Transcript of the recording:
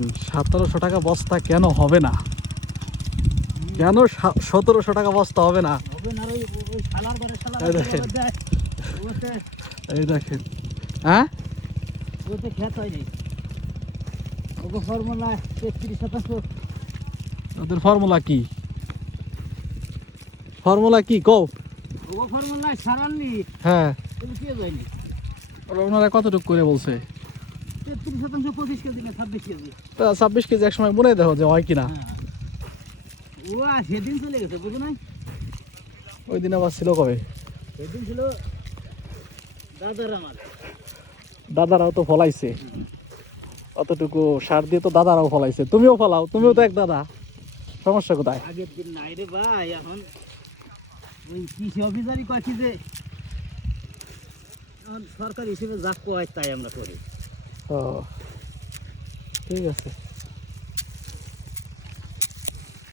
সতেরোশো টাকা বস্তা কেন হবে না? কেন সতেরোশো টাকা বস্তা হবে না? এই দেখেন। হ্যাঁ? ওদের ফর্মুলা কি? ফর্মুলা কি? কও। হ্যাঁ। ওনারা কতটুকু করে বলছে? ছাব্বিশ কেজি। এক সময় মনে দেখো যে হয় কিনা? হ্যাঁ। ও সেদিন চলে গেছে বুঝো নাই? ওই দিন আবার ছিল কবে? সেদিন ছিল দাদার আমার। দাদারাও তো ফলাইছে। অতটুকু সার দিয়ে তো দাদারাও ফলাইছে। তুমিও ফলাও তুমিও তো এক দাদা। সমস্যা কোথায়? আগের দিন নাই রে ভাই এখন ওই কৃষি অফিসারই কয়েছি যে এখন সরকার হিসেবে যা কয় তাই আমরা করি। ও ঠিক আছে।